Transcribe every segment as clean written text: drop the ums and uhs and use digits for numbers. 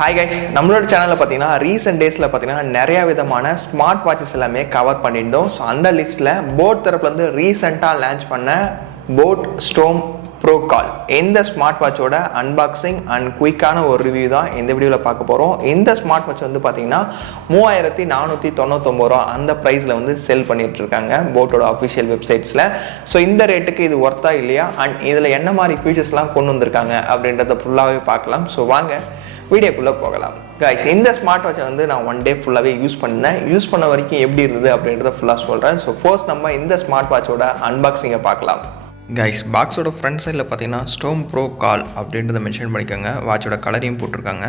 Hi guys, நம்மளோட சேனலில் பார்த்தீங்கன்னா ரீசெண்ட் டேஸில் பார்த்தீங்கன்னா நிறையா விதமான ஸ்மார்ட் வாட்சஸ் எல்லாமே கவர் பண்ணியிருந்தோம். ஸோ அந்த லிஸ்ட்டில் போட் தரப்புலேருந்து ரீசெண்டாக லான்ச் பண்ண போட் ஸ்டோம் ப்ரோ கால் இந்த ஸ்மார்ட் வாட்சோட அன்பாக்சிங் அண்ட் குயிக்கான ஒரு ரிவ்யூ தான் இந்த வீடியோவில் பார்க்க போகிறோம். இந்த ஸ்மார்ட் வாட்ச் வந்து பார்த்தீங்கன்னா 3499 ரூபா அந்த ப்ரைஸில் வந்து செல் பண்ணிட்டு இருக்காங்க போட்டோட அஃபிஷியல் வெப்சைட்ஸில். ஸோ இந்த ரேட்டுக்கு இது ஒர்த்தா இல்லையா அண்ட் இதில் என்ன மாதிரி ஃபீச்சர்ஸ்லாம் கொண்டு வந்திருக்காங்க அப்படின்றத ஃபுல்லாகவே பார்க்கலாம். ஸோ வாங்க வீடியோக்குள்ளே போகலாம். கைஸ், இந்த ஸ்மார்ட் வாட்சை வந்து நான் ஒன் டே ஃபுல்லாகவே யூஸ் பண்ண வரைக்கும் எப்படி இருந்தது அப்படின்றத ஃபுல்லாக சொல்கிறேன். ஸோ ஃபர்ஸ்ட் நம்ம இந்த ஸ்மார்ட் வாட்சோட அன்பாக்சிங்கை பார்க்கலாம். கைஸ், பாக்ஸோட ஃப்ரண்ட் சைடில் பார்த்தீங்கன்னா ஸ்டோம் ப்ரோ கால் அப்படின்றத மென்ஷன் பண்ணிக்கோங்க. வாட்சோட கலரையும் போட்டிருக்காங்க.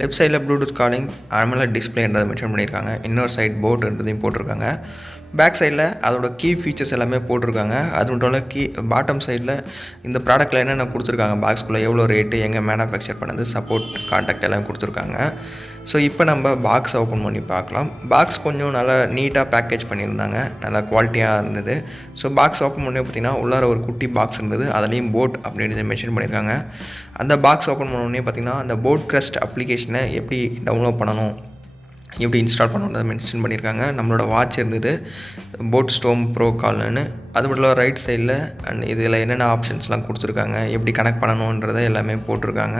லெஃப்ட் சைடில் ப்ளூடூத் காலிங் AMOLED டிஸ்பிளேன்றதை மென்ஷன் பண்ணியிருக்காங்க. இன்னொரு சைட் போர்டுன்றதையும் போட்டிருக்காங்க. பேக் சைடில் அதோட கீ ஃபீச்சர்ஸ் எல்லாமே போட்டிருக்காங்க. அது மட்டும் இல்லை பாட்டம் சைடில் இந்த ப்ராடக்ட்டில் என்னென்ன கொடுத்துருக்காங்க, பாக்ஸ்குள்ளே எவ்வளோ ரேட்டு, எங்கே மேனுஃபேக்சர் பண்ணது, சப்போர்ட் கான்டாக்ட் எல்லாம் கொடுத்துருக்காங்க. ஸோ இப்போ நம்ம பாக்ஸ் ஓப்பன் பண்ணி பார்க்கலாம். பாக்ஸ் கொஞ்சம் நல்லா நீட்டாக பேக்கேஜ் பண்ணியிருந்தாங்க, நல்லா குவாலிட்டியாக இருந்தது. ஸோ பாக்ஸ் ஓப்பன் பண்ணி பார்த்தீங்கன்னா உள்ளார ஒரு குட்டி பாக்ஸ் இருந்தது, அதுலேயும் போட் அப்படின்றத மென்ஷன் பண்ணியிருக்காங்க. அந்த பாக்ஸ் ஓப்பன் பண்ணோடனே பார்த்தீங்கன்னா அந்த போட் கிரஸ்ட் அப்ளிகேஷனை எப்படி டவுன்லோட் பண்ணணும், எப்படி இன்ஸ்டால் பண்ணணுன்றதை மென்ஷன் பண்ணியிருக்காங்க. நம்மளோட வாட்ச் இருந்தது போட் ஸ்டோம் ப்ரோ கால்னு. அது மட்டும் இல்லை ரைட் சைடில் அண்ட் இதில் என்னென்ன ஆப்ஷன்ஸ்லாம் கொடுத்துருக்காங்க, எப்படி கனெக்ட் பண்ணணுன்றதை எல்லாமே போட்டிருக்காங்க.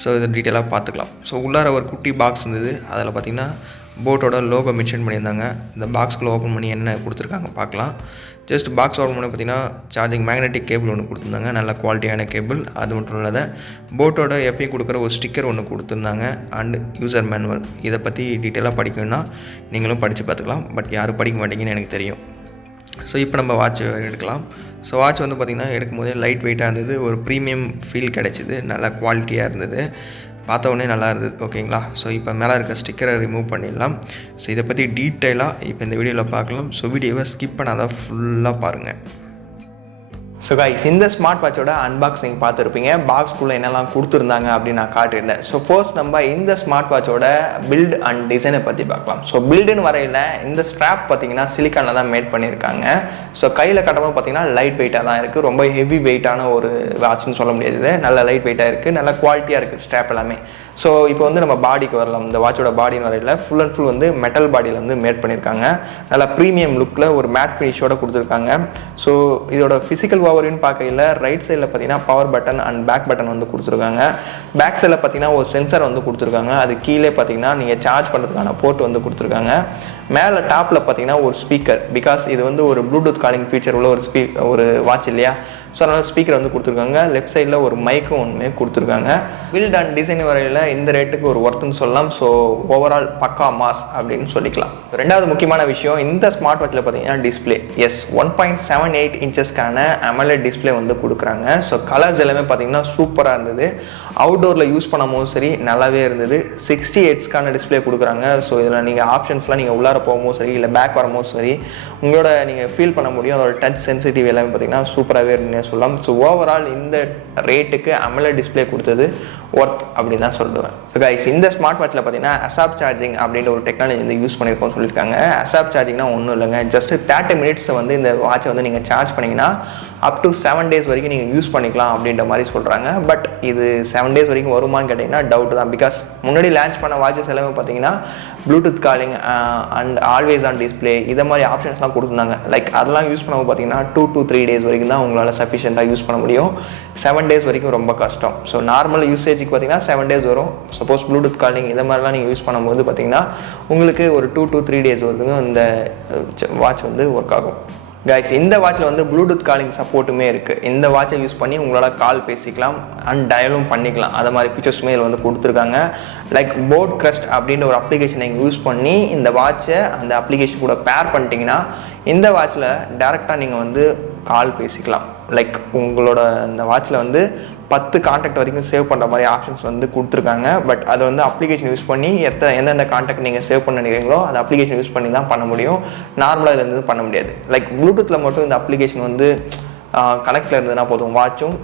ஸோ இதை டீட்டெயிலாக பார்த்துக்கலாம். ஸோ உள்ளார ஒரு குட்டி பாக்ஸ் இருந்தது, அதில் பார்த்திங்கன்னா போட்டோட லோகோ மென்ஷன் பண்ணியிருந்தாங்க. இந்த பாக்ஸ்குள்ளே ஓப்பன் பண்ணி என்ன கொடுத்துருக்காங்க பார்க்கலாம். ஜஸ்ட் பாக்ஸ் ஓப்பன் பண்ணி பார்த்திங்கன்னா சார்ஜிங் மேக்னெட்டிக் கேபிள் ஒன்று கொடுத்துருந்தாங்க, நல்ல குவாலிட்டியான கேபிள். அது மட்டும் இல்லாத போட்டோட எப்பயும் கொடுக்குற ஒரு ஸ்டிக்கர் ஒன்று கொடுத்துருந்தாங்க அண்ட் யூசர் மேனுவல். இதை பற்றி டீட்டெயிலாக படிக்கணும்னா நீங்களும் படித்து பார்த்துக்கலாம், பட் யாரும் படிக்க மாட்டீங்கன்னு எனக்கு தெரியும். ஸோ இப்போ நம்ம வாட்ச் எடுக்கலாம். ஸோ வாட்ச் வந்து பார்த்திங்கன்னா எடுக்கும்போதே லைட் வெயிட்டாக இருந்தது, ஒரு ப்ரீமியம் ஃபீல் கிடச்சிது, நல்லா குவாலிட்டியாக இருந்தது, பார்த்த உடனே நல்லா இருந்தது. ஓகேங்களா? ஸோ இப்போ மேலே இருக்க ஸ்டிக்கரை ரிமூவ் பண்ணிடலாம். ஸோ இதை பற்றி டீட்டெயிலாக இப்போ இந்த வீடியோவில் பார்க்கலாம். ஸோ வீடியோவை ஸ்கிப் பண்ணாதான் ஃபுல்லாக பாருங்கள். ஸோ கைஸ், இந்த ஸ்மார்ட் வாட்சோட அன்பாக்சிங் பார்த்துருப்பீங்க. பாக்ஸ்குள்ளே என்னெல்லாம் கொடுத்துருந்தாங்க அப்படின்னு நான் காட்டியிருந்தேன். ஸோ ஃபர்ஸ்ட் நம்ம இந்த ஸ்மார்ட் வாட்சோட பில்ட் அண்ட் டிசைனை பற்றி பார்க்கலாம். ஸோ பில்டுன்னு வரையில் இந்த ஸ்ட்ராப் பார்த்தீங்கன்னா சிலிக்கானில் தான் மேட் பண்ணியிருக்காங்க. ஸோ கையில் கட்டும்போது பார்த்தீங்கன்னா லைட் வெயிட்டாக தான் இருக்குது, ரொம்ப ஹெவி வெயிட்டான ஒரு வாட்ச்னு சொல்ல முடியாது. நல்ல லைட் வெயிட்டாக இருக்குது, நல்ல குவாலிட்டியாக இருக்குது ஸ்ட்ராப் எல்லாமே. ஸோ இப்போ வந்து நம்ம பாடிக்கு வரலாம். இந்த வாட்சோட பாடின்னு வரையில் ஃபுல் அண்ட் ஃபுல் வந்து மெட்டல் பாடியில் வந்து மேட் பண்ணியிருக்காங்க. நல்ல ப்ரீமியம் லுக்கில் ஒரு மேட் ஃபினிஷோட கொடுத்துருக்காங்க. ஸோ இதோட ஃபிசிக்கல் ஓவர்வியூன்னு பார்க்கையில் ரைட் சைடில் பார்த்தீங்கன்னா power button and back button வந்து கொடுத்துருக்காங்க. பேக் சைடில் பார்த்தீங்கன்னா ஒரு சென்சர் வந்து கொடுத்துருக்காங்க. அது கீழே பார்த்தீங்கன்னா நீங்கள் சார்ஜ் பண்ணுறதுக்கான போர்ட் வந்து கொடுத்துருக்காங்க. மேலே டாப்பில் பார்த்தீங்கன்னா ஒரு ஸ்பீக்கர், பிகாஸ் இது வந்து ஒரு ப்ளூடூத் காலிங் ஃபீச்சர் உள்ள ஒரு வாட்ச் இல்லையா, ஸோ அதனால் ஸ்பீக்கர் வந்து கொடுத்துருக்காங்க. லெஃப்ட் சைடில் ஒரு மைக்கும் ஒன்றுமே கொடுத்துருக்காங்க. பில்ட் அண்ட் டிசைன் வரையில் இந்த ரேட்டுக்கு ஒரு ஒர்த்துன்னு சொல்லலாம். ஸோ ஓவரால் பக்கா மாஸ் அப்படின்னு சொல்லிக்கலாம். ரெண்டாவது முக்கியமான விஷயம், இந்த ஸ்மார்ட் வாட்சில் பார்த்தீங்கன்னா டிஸ்பிளே 1.78 இன்ச்சஸ்க்கான AMOLED டிஸ்பிளே வந்து கொடுக்குறாங்க. ஸோ கலர்ஸ் எல்லாமே பார்த்தீங்கன்னா சூப்பராக இருந்தது. அவுட்டோரில் யூஸ் பண்ணும்போது சரி நல்லாவே இருந்தது. 60 ஹெர்ட்ஸ்க்கான டிஸ்பிளே கொடுக்குறாங்க. ஸோ இதில் நீங்கள் ஆப்ஷன்ஸ்லாம் நீங்கள் உள்ளார போகும்போது சரி இல்லை பேக் வரும்போது சரி உங்களோட நீங்கள் ஃபீல் பண்ண முடியும். அதோட டச் சென்சிட்டிவ் எல்லாமே பார்த்தீங்கன்னா சூப்பராகவே இருந்தது சொல்லலாம். ஸோ ஓவரால் இந்த ரேட்டுக்கு AMOLED டிஸ்பிளே கொடுத்தது ஒர்த் அப்படின்னு தான் சொல்லுவேன். ஸோ கைஸ், இந்த ஸ்மார்ட் வாட்சில் பார்த்தீங்கன்னா அசாப் சார்ஜிங் அப்படின்ற ஒரு டெக்னாலஜி வந்து யூஸ் பண்ணியிருக்கோம்னு சொல்லியிருக்காங்க. அசாப் சார்ஜிங்னா ஒன்றும் இல்லைங்க, ஜஸ்ட் 30 மினிட்ஸ் வந்து இந்த வாட்சை வந்து நீங்கள் சார்ஜ் பண்ணிங்கன்னா அப் டு 7 டேஸ் வரைக்கும் நீங்கள் யூஸ் பண்ணிக்கலாம் அப்படின்ற மாதிரி சொல்கிறாங்க. பட் இது 7 டேஸ் வரைக்கும் வருமானு கேட்டிங்கன்னா டவுட் தான். பிகாஸ் முன்னாடி லான்ச் பண்ண வாட்சஸ் எல்லாமே பார்த்தீங்கன்னா Bluetooth calling and always on display இதை மாதிரி ஆப்ஷன்ஸ்லாம் கொடுத்துருந்தாங்க. லைக் அதெல்லாம் யூஸ் பண்ணும்போது பார்த்தீங்கன்னா 2 to 3 டேஸ் வரைக்கும் தான் உங்களால் சஃபிஷியண்ட்டாக யூஸ் பண்ண முடியும். 7 டேஸ் வரைக்கும் ரொம்ப கஷ்டம். ஸோ நார்மல் யூசேஜுக்கு பார்த்தீங்கன்னா 7 டேஸ் வரும். சப்போஸ் ப்ளூடூத் காலிங் இதை மாதிரிலாம் நீங்கள் யூஸ் பண்ணும்போது பார்த்தீங்கன்னா உங்களுக்கு ஒரு 2 to 3 டேஸ் வரைக்கும் இந்த வாட்ச் வந்து ஒர்க் ஆகும். கைஸ், இந்த வாட்சில் வந்து ப்ளூடூத் காலிங் சப்போர்ட்டுமே இருக்குது. இந்த வாட்சை யூஸ் பண்ணி உங்களால் கால் பேசிக்கலாம் அண்ட் டயலும் பண்ணிக்கலாம். அது மாதிரி ஃபீச்சர்ஸுமே இதில் வந்து கொடுத்துருக்காங்க. லைக் போட் கிரஸ்ட் அப்படின்ற ஒரு அப்ளிகேஷனை நீங்கள் யூஸ் பண்ணி இந்த வாட்சை அந்த அப்ளிகேஷன் கூட பேர் பண்ணிட்டீங்கன்னா இந்த வாட்சில் டேரெக்டாக நீங்கள் வந்து கால் பேசிக்கலாம். லைக் உங்களோட இந்த வாட்சில் வந்து 10 கான்டாக்ட் வரைக்கும் சேவ் பண்ணுற மாதிரி ஆப்ஷன்ஸ் வந்து கொடுத்துருக்காங்க. பட் அது வந்து அப்ளிகேஷன் யூஸ் பண்ணி எந்தெந்த கான்டாக்ட் நீங்கள் சேவ் பண்ண நினைக்கிறீங்களோ அந்த அப்ளிகேஷன் யூஸ் பண்ணி தான் பண்ண முடியும். நார்மலாக இதில் இருந்து பண்ண முடியாது. லைக் ப்ளூடூத்தில் மட்டும் இந்த அப்ளிகேஷன் வந்து கனெக்டில் இருந்ததுன்னா போதும், வாட்சும்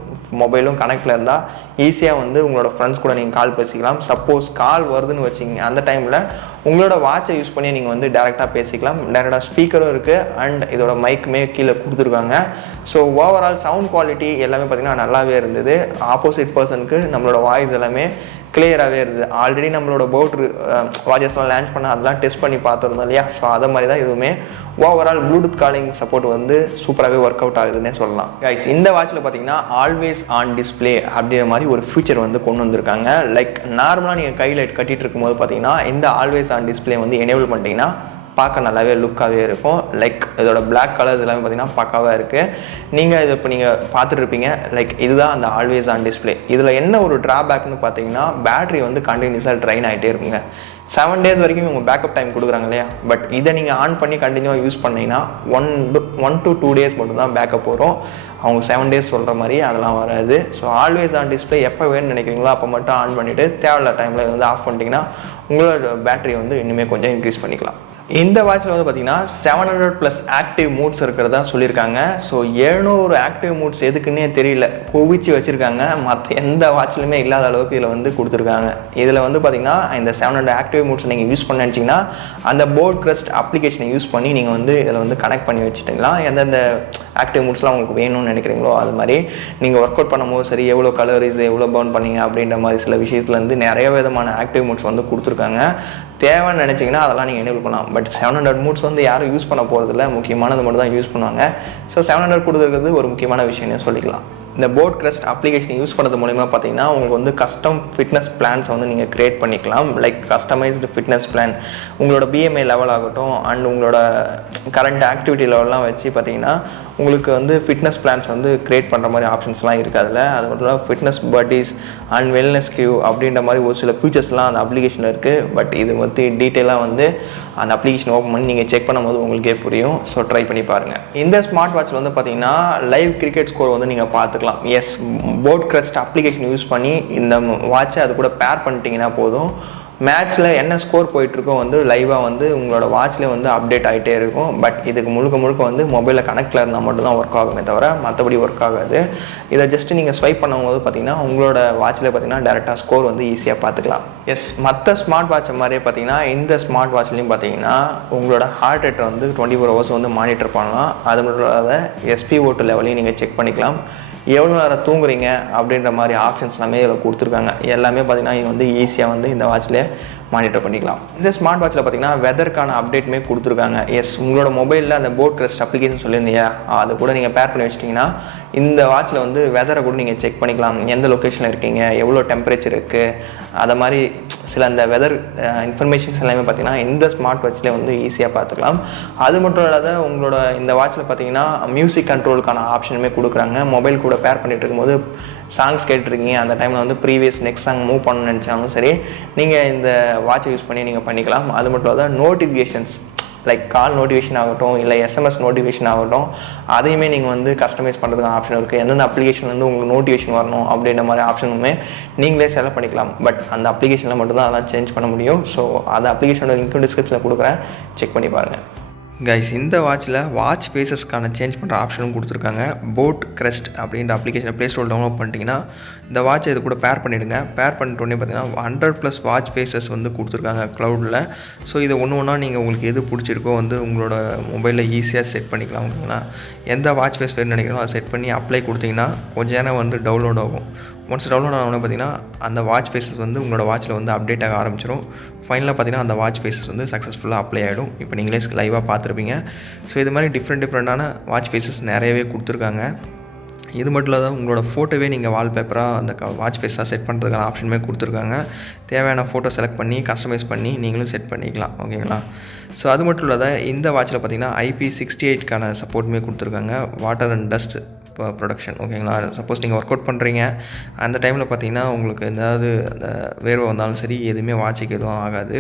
மொபைலும் கனெக்டில் இருந்தால் ஈஸியாக வந்து உங்களோட ஃப்ரெண்ட்ஸ் கூட நீங்கள் கால் பேசிக்கலாம். சப்போஸ் கால் வருதுன்னு வச்சிங்க அந்த டைமில் உங்களோட வாட்சை யூஸ் பண்ணி நீங்கள் வந்து டேரெக்டாக பேசிக்கலாம். டேரெக்டாக ஸ்பீக்கரும் இருக்குது அண்ட் இதோட மைக்குமே கீழே கொடுத்துருக்காங்க. ஸோ ஓவரால் சவுண்ட் குவாலிட்டி எல்லாமே பார்த்திங்கன்னா நல்லாவே இருந்தது. ஆப்போசிட் பர்சனுக்கு நம்மளோட வாய்ஸ் எல்லாமே கிளியராகவே இருக்குது. ஆல்ரெடி நம்மளோட போட் வாட்சஸ்லாம் லான்ச் பண்ண அதெல்லாம் டெஸ்ட் பண்ணி பார்த்துருந்தோம் இல்லையா. ஸோ அதை மாதிரி தான் இதுவுமே ஓவரால் ப்ளூடூத் காலிங் சப்போர்ட் வந்து சூப்பராகவே ஒர்க் அவுட் ஆகுதுன்னே சொல்லலாம். கைஸ் இந்த வாட்சில் பார்த்தீங்கன்னா ஆல்வேஸ் ஆன் டிஸ்பிளே அப்படிங்கிற மாதிரி ஒரு ஃபியூச்சர் வந்து கொண்டு வந்திருக்காங்க. லைக் நார்மலாக நீங்கள் கையில் கட்டிகிட்டு இருக்கும்போது பார்த்தீங்கன்னா இந்த ஆல்வேஸ் ஆன் டிஸ்பிளே வந்து எனேபிள் பண்ணிட்டீங்கன்னா பார்க்க நல்லாவே லுக்காகவே இருக்கும். லைக் இதோட பிளாக் கலர்ஸ் எல்லாமே பார்த்தீங்கன்னா பக்காவாக இருக்குது. நீங்கள் இதை இப்போ நீங்கள் பார்த்துட்ருப்பீங்க. லைக் இதுதான் அந்த ஆல்வேஸ் ஆன் டிஸ்பிளே. இதில் என்ன ஒரு ட்ராபேக்னு பார்த்தீங்கன்னா பேட்டரி வந்து கண்டினியூஸாக ட்ரைன் ஆகிட்டே இருக்குங்க. 7 days வரைக்கும் இவங்க பேக்கப் டைம் கொடுக்குறாங்க இல்லையா. பட் இதை நீங்கள் ஆன் பண்ணி கண்டினியூவாக யூஸ் பண்ணிங்கன்னா 1 to 2 days மட்டும் தான் பேக்கப் வரும். அவங்க 7 days சொல்கிற மாதிரி அதெல்லாம் வராது. ஸோ ஆல்வேஸ் ஆன் டிஸ்பிளே எப்போ வேணும்னு நினைக்கிறீங்களோ அப்போ மட்டும் ஆன் பண்ணிவிட்டு தேவையில்ல டைமில் இது வந்து ஆஃப் பண்ணிட்டீங்கன்னா உங்களோட பேட்டரி வந்து இன்னுமே கொஞ்சம் இன்க்ரீஸ் பண்ணிக்கலாம். இந்த வாட்சில் வந்து பார்த்தீங்கன்னா 700+ ஆக்டிவ் மூட்ஸ் இருக்கிறதா சொல்லியிருக்காங்க. ஸோ 700 ஆக்டிவ் மூட்ஸ் எதுக்குன்னே தெரியல, குவிச்சு வச்சுருக்காங்க. மற்ற எந்த வாட்சிலுமே இல்லாத அளவுக்கு இதில் வந்து கொடுத்துருக்காங்க. இதில் வந்து பார்த்தீங்கன்னா இந்த 700 ஆக்டிவ் மூட்ஸ் நீங்கள் யூஸ் பண்ண நினச்சிங்கன்னா அந்த போட் கிரஸ்ட் அப்ளிகேஷனை யூஸ் பண்ணி நீங்கள் வந்து இதில் வந்து கனெக்ட் பண்ணி வச்சுட்டிங்களா. எந்தெந்த ஆக்டிவ் மூட்ஸ்லாம் உங்களுக்கு வேணும்னு நினைக்கிறீங்களோ அது மாதிரி நீங்கள் ஒர்க் அவுட் பண்ணும்போது சரி எவ்வளோ கலோரிஸ் எவ்வளோ பர்ன் பண்ணீங்க அப்படின்ற மாதிரி சில விஷயத்துலேருந்து நிறைய விதமான ஆக்டிவ் மூட்ஸ் வந்து கொடுத்துருக்காங்க. தேவைன்னு நினச்சிங்கன்னா அதெல்லாம் நீங்கள் எனேபிள் பண்ணலாம். பட் 700 மூட்ஸ் வந்து யாரும் யூஸ் பண்ண போகிறதில்ல, முக்கியமானது மட்டும் தான் யூஸ் பண்ணுவாங்க. ஸோ 700 கொடுத்துருக்கிறது ஒரு முக்கியமான விஷயம்னு சொல்லிக்கலாம். இந்த போட் கிரஸ்ட் அப்ளிகேஷன் யூஸ் பண்ணுறது மூலிமா பார்த்தீங்கன்னா உங்களுக்கு வந்து கஸ்டம் ஃபிட்னஸ் பிளான்ஸ் வந்து நீங்கள் க்ரியேட் பண்ணிக்கலாம். லைக் கஸ்டமைஸ்டு ஃபிட்னஸ் பிளான் உங்களோட பிஎம்ஐ லெவல் ஆகட்டும் அண்ட் உங்களோட கரண்ட் ஆக்டிவிட்டி லெவல்லாம் வச்சு பார்த்தீங்கன்னா உங்களுக்கு வந்து ஃபிட்னஸ் பிளான்ஸ் வந்து க்ரியேட் பண்ணுற மாதிரி ஆப்ஷன்ஸ்லாம் இருக்குது. அது மட்டும் இல்லாமல் ஃபிட்னஸ் பட்டீஸ் அண்ட் வெல்னஸ் கியூ அப்படின்ற மாதிரி ஒரு சில ஃபீச்சர்ஸ்லாம் அந்த அப்ளிகேஷனில் இருக்குது. பட் இது வந்து டீட்டெயிலாக வந்து அந்த அப்ளிகேஷன் ஓப்பன் பண்ணி நீங்கள் செக் பண்ணும்போது உங்களுக்கே புரியும். ஸோ ட்ரை பண்ணி பாருங்கள். இந்த ஸ்மார்ட் வாட்சில் வந்து பார்த்தீங்கன்னா லைவ் கிரிக்கெட் ஸ்கோர் வந்து நீங்கள் பார்த்துக்கலாம். Yes, boat crest application use பண்ணி இந்த வாட்சை அது கூட பேர் பண்ணிட்டீங்கன்னா போதும், மேட்ச்சில் என்ன ஸ்கோர் போயிட்டுருக்கோ வந்து லைவாக வந்து உங்களோட வாட்ச்லேயே வந்து அப்டேட் ஆகிட்டே இருக்கும். பட் இதுக்கு முழுக்க வந்து மொபைலில் கனெக்டில் இருந்தால் மட்டும்தான் ஒர்க் ஆகுமே தவிர மற்றபடி ஒர்க் ஆகாது. இதை ஜஸ்ட்டு நீங்கள் ஸ்வைப் பண்ணும்போது பார்த்தீங்கன்னா உங்களோட வாட்சில் பார்த்தீங்கன்னா டேரெக்டாக ஸ்கோர் வந்து ஈஸியாக பார்த்துக்கலாம். எஸ், மற்ற ஸ்மார்ட் வாட்சை மாதிரியே பார்த்தீங்கன்னா இந்த ஸ்மார்ட் வாட்ச்லேயும் பார்த்தீங்கன்னா உங்களோட ஹார்ட் ரேட்டை வந்து 24 hours வந்து மானிட்டர் பண்ணலாம். அது மட்டும் இல்லாத SpO2 லெவலையும் நீங்கள் செக் பண்ணிக்கலாம். எவ்வளோ நேரம் தூங்குறீங்க அப்படின்ற மாதிரி ஆப்ஷன்ஸ் எல்லாமே இதில் கொடுத்துருக்காங்க. எல்லாமே பார்த்தீங்கன்னா இது வந்து ஈஸியாக வந்து இந்த வாட்சில் மானிட்டர் பண்ணிக்கலாம். இந்த ஸ்மார்ட் வாட்சில் பார்த்தீங்கன்னா வெதருக்கான அப்டேட்டுமே கொடுத்துருக்காங்க. எஸ், உங்களோட மொபைலில் அந்த போட் கிரஸ்ட் அப்ளிகேஷன் சொல்லியிருந்தீங்க, அதை கூட நீங்கள் பேர் பண்ணி வச்சிட்டிங்கன்னா இந்த வாட்சில் வந்து வெதரை கூட நீங்கள் செக் பண்ணிக்கலாம். எந்த லொக்கேஷனில் இருக்கீங்க, எவ்வளோ டெம்பரேச்சர் இருக்குது, அதை மாதிரி சில அந்த வெதர் இன்ஃபர்மேஷன்ஸ் எல்லாமே பார்த்தீங்கன்னா இந்த ஸ்மார்ட் வாட்சில் வந்து ஈஸியாக பார்த்துக்கலாம். அது மட்டும் இல்லாத உங்களோட இந்த வாட்சில் பார்த்தீங்கன்னா மியூசிக் கண்ட்ரோலுக்கான ஆப்ஷனுமே கொடுக்குறாங்க. மொபைல் கூட பேர் பண்ணிட்டு இருக்கும்போது சாங்ஸ் கேட்டுருக்கீங்க, அந்த டைமில் வந்து ப்ரீவியஸ் நெக்ஸ்ட் சாங் மூவ் பண்ணணும்னு நினச்சாலும் சரி நீங்கள் இந்த வாட்சை யூஸ் பண்ணி நீங்கள் பண்ணிக்கலாம். அது மட்டும் இல்லாத நோட்டிஃபிகேஷன்ஸ் லைக் கால் நோட்டிஃபிகேஷன் ஆகட்டும் இல்லை SMS நோட்டிஃபிகேஷன் ஆகட்டும் அதையுமே நீங்கள் வந்து கஸ்டமைஸ் பண்ணுறதுக்கான ஆப்ஷன் இருக்குது. எந்தெந்த அப்ளிகேஷன் வந்து உங்களுக்கு நோட்டிஃபிகேஷன் வரணும் அப்படின்ற மாதிரி ஆப்ஷனுமே நீங்களே செலக்ட் பண்ணிக்கலாம். பட் அந்த அப்ளிகேஷனில் மட்டும்தான் அதெல்லாம் சேஞ்ச் பண்ண முடியும். ஸோ அந்த அப்ளிகேஷனோட லிங்க்கும் டிஸ்கிரிப்ஷனில் கொடுக்குறேன், செக் பண்ணி பாருங்கள். கைஸ், இந்த வாட்சில் வாட்ச் ஃபேஸஸ்க்கான சேஞ்ச் பண்ணுற ஆப்ஷனும் கொடுத்துருக்காங்க. போட் கிரஸ்ட் அப்படின்ற அப்ளிகேஷனை ப்ளே ஸ்டோர் டவுன்லோட் பண்ணிட்டீங்கன்னா இந்த வாட்சை இது கூட பேர் பண்ணிவிடுங்க. பேர் பண்ணிட்டோன்னே பார்த்தீங்கன்னா 100+ வாட்ச் ஃபேஸஸ் வந்து கொடுத்துருக்காங்க க்ளவுடில். ஸோ இதை ஒன்று நீங்கள் உங்களுக்கு எது பிடிச்சிருக்கோ வந்து உங்களோட மொபைலில் ஈஸியாக செட் பண்ணிக்கலாம். ஓகேங்களா, எந்த வாட்ச் ஃபேஸ் வேணும்னு நினைக்கிறோம் அதை செட் பண்ணி அப்ளை கொடுத்தீங்கன்னா கொஞ்சம் நேரம் வந்து டவுன்லோட் ஆகும். ஒன்ஸ் டவுன்லோட் ஆனோடனே பார்த்தீங்கன்னா அந்த வாட்ச் ஃபேஸஸ் வந்து உங்களோட வாட்சில் வந்து அப்டேட் ஆக ஆரம்பிச்சிடும். ஃபைனலாக பார்த்தீங்கன்னா அந்த வாட்ச் ஃபேஸஸ் வந்து சக்ஸஸ்ஃபுல்லாக அப்ளை ஆகிடும். இப்போ நீங்களே லைவாக பார்த்துருப்பீங்க. ஸோ இது மாதிரி டிஃப்ரெண்ட்டான வாட்ச் ஃபேஸஸ் நிறையவே கொடுத்துருக்காங்க. இது மட்டும் இல்லாத உங்களோட ஃபோட்டோவே நீங்கள் வால்பேப்பராக அந்த வாட்ச் ஃபேஸாக செட் பண்ணுறதுக்கான ஆப்ஷனுமே கொடுத்துருக்காங்க. தேவையான ஃபோட்டோ செலக்ட் பண்ணி கஸ்டமைஸ் பண்ணி நீங்களும் செட் பண்ணிக்கலாம். ஓகேங்களா, ஸோ அது மட்டும் இல்லாத இந்த வாட்சில் பார்த்தீங்கன்னா IP68க்கான சப்போர்ட்டுமே கொடுத்துருக்காங்க. Water and dust production. ஓகேங்களா, சப்போஸ் நீங்கள் ஒர்க் அவுட் பண்ணுறீங்க அந்த டைமில் பார்த்தீங்கன்னா உங்களுக்கு ஏதாவது அந்த வேர்வை வந்தாலும் சரி எதுவுமே வாட்சுக்கு எதுவும் ஆகாது.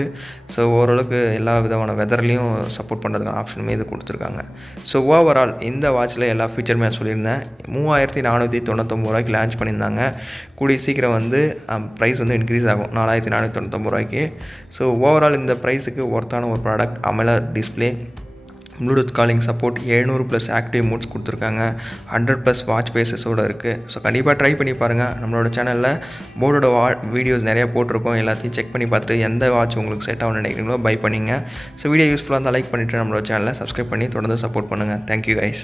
ஸோ ஓரளவுக்கு எல்லா விதமான வெதர்லேயும் சப்போர்ட் பண்ணுறதுக்கான ஆப்ஷனுமே இது கொடுத்துருக்காங்க. ஸோ ஓவரால் இந்த வாட்சில் எல்லா ஃபீச்சருமே சொல்லியிருந்தேன். 3499 ரூபாய்க்கு லான்ச் பண்ணியிருந்தாங்க. கூடிய சீக்கிரம் வந்து ப்ரைஸ் வந்து இன்க்ரீஸ் ஆகும் 4499 ரூபாய்க்கு. ஸோ ஓவரால் இந்த ப்ரைஸுக்கு ஒர்த்தான ஒரு product. AMOLED display, Bluetooth calling support, 700+ active modes கொடுத்துருக்காங்க, 100+ வாட்ச் ஃபேஸஸோடு இருக்குது. ஸோ கண்டிப்பாக ட்ரை பண்ணி பாருங்கள். நம்மளோட சேனலில் போர்டோட வீடியோஸ் நிறையா போட்டிருக்கோம். எல்லாத்தையும் செக் பண்ணி பார்த்துட்டு எந்த வாட்ச் உங்களுக்கு செட் ஆகணும்னு நினைக்கிறீங்களோ பை பண்ணிங்க. ஸோ வீடியோ யூஸ்ஃபுல்லாக இருந்தால் லைக் பண்ணிவிட்டு நம்மளோட சேனலை சப்ஸ்கிரைப் பண்ணி தொடர்ந்து சப்போர்ட் பண்ணுங்கள். Thank you guys.